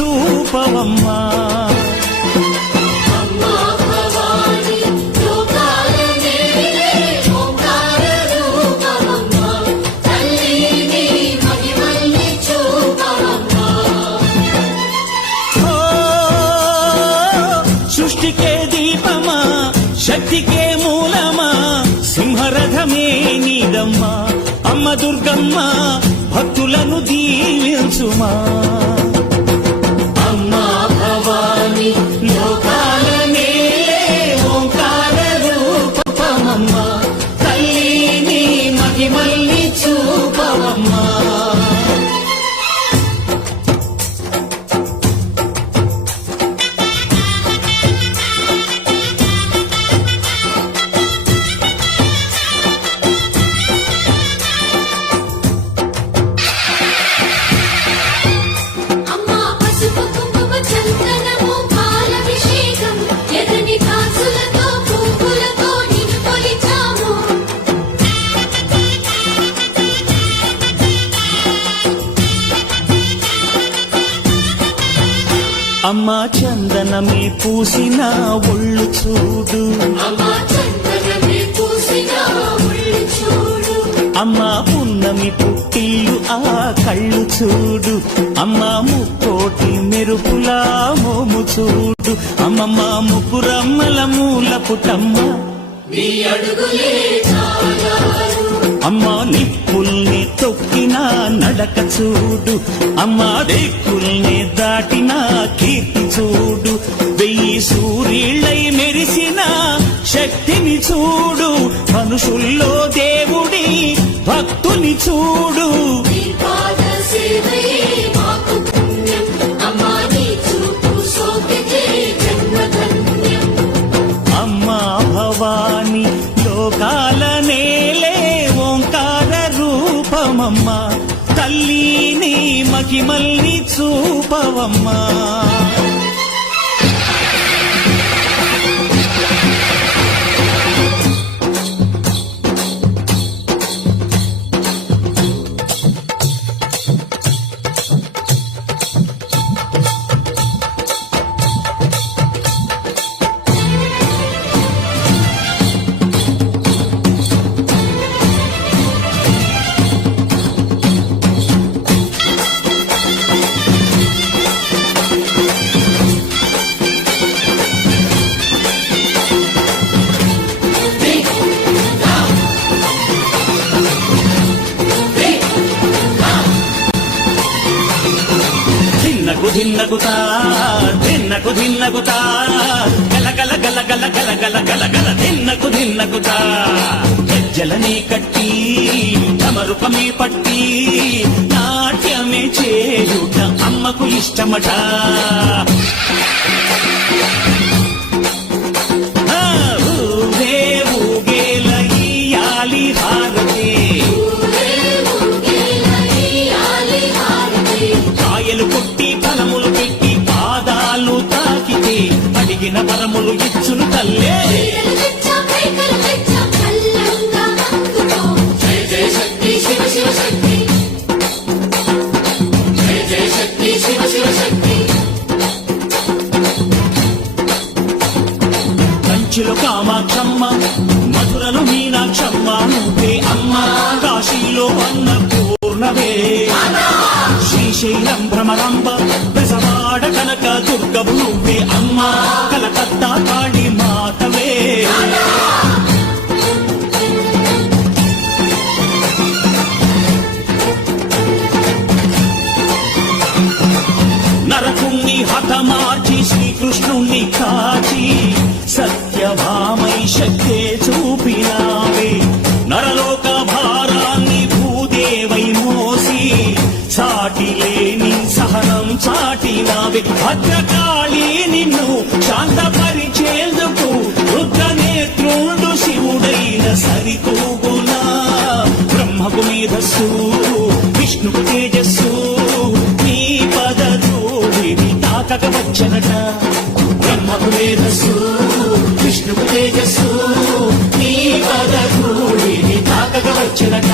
చూపవమ్మా. సృష్టికే దీపమా, శక్తికే మూలమా, సింహరథమే నీదమ్మా. అమ్మ దుర్గమ్మ భక్తులను దీవించుమా. అమ్మా భవాని లోకాల నేలే ఓంకార రూపమమ్మా. తల్లిని మహిమల్ని చూపవమ్మా. అమ్మా చందనమే పూసిన ఒళ్ళు చూడు, అమ్మా పున్నమి పుట్టిల్లు ఆ కళ్ళు చూడు, అమ్మా ముక్కోటి మెరుపులా మోము చూడు, అమ్మమ్మ ముగ్గురమ్మల మూల పుటమ్మ అమ్మా నిప్పుల్ని తొక్కిన నడక చూడు, అమ్మా దిక్కుల్ని దాటిన కీర్తి చూడు, 1000 సూర్యుళ్ళై మెరిసిన శక్తిని చూడు, మనుషుల్లో దేవుడి భక్తుని చూడు. అమ్మా భవాని లోకాల నేలే ఓంకార రూపమమ్మా. తల్లిని మహిమల్ని చూపవమ్మా. ధిన్నగుతా ధిన్నకు ధిన్నగుతా గల గల గల గల గల గల గల గల ధిన్నగుతా. గజ్జలనే కట్టి తమరుపమే పట్టి నాట్యమే చేయుట అమ్మకు ఇష్టమట. ఊగే ఊగేల ఇయ్యాలి హారతి, కాయలు కొట్టి ఫలములు పెట్టి పాదాలు తాకితే అడిగిన వరములు ఇచ్చును తల్లే. కంచిలో కామాక్షమ్మ, మధురలో మీనాక్షమ్మ నువ్వే అమ్మ. కాశీలో అన్నపూర్ణవే, శ్రీశైలం భ్రమరాంబ, బెజవాడ కనక దుర్గవు నువ్వే అమ్మ. కలకత్తా కాళీ మాతవే. నరకుణ్ణి హతమార్చి శ్రీకృష్ణుణ్ణి కాచి సత్యభామై శక్తే చూపినావే. నరలోక భారాన్ని భూదేవై మోసి సాటి లేని సహనం చాటినావే. భద్రకాళి నిన్ను శాంతపరిచేందుకు రుద్రనేత్రుండు శివుడైన సరితూగునా. బ్రహ్మకు మేధస్సు, విష్ణుకు తేజస్సు, నీ పదధూళిని తాకక వచ్చనట. బ్రహ్మకు మేధస్సు, విష్ణుకు తేజస్సు, నీ పదధూళిని తాకక వచ్చనట.